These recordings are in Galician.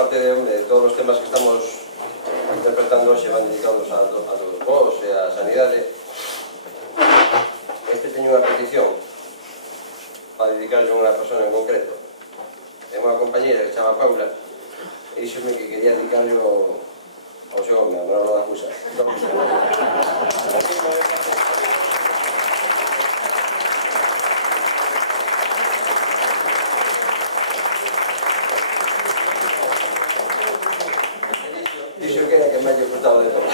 aparte de todos os temas que estamos interpretando hoxe van dedicados a todos vos e a sanidade, este teño unha petición para dedicarlle a unha persona en concreto. É unha compañera que se chama Paula e díxome que quería dedicarlle ao seu home, a Manolo da Cusa. Dixo que era que me lle gustaba de todo.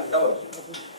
Estamos.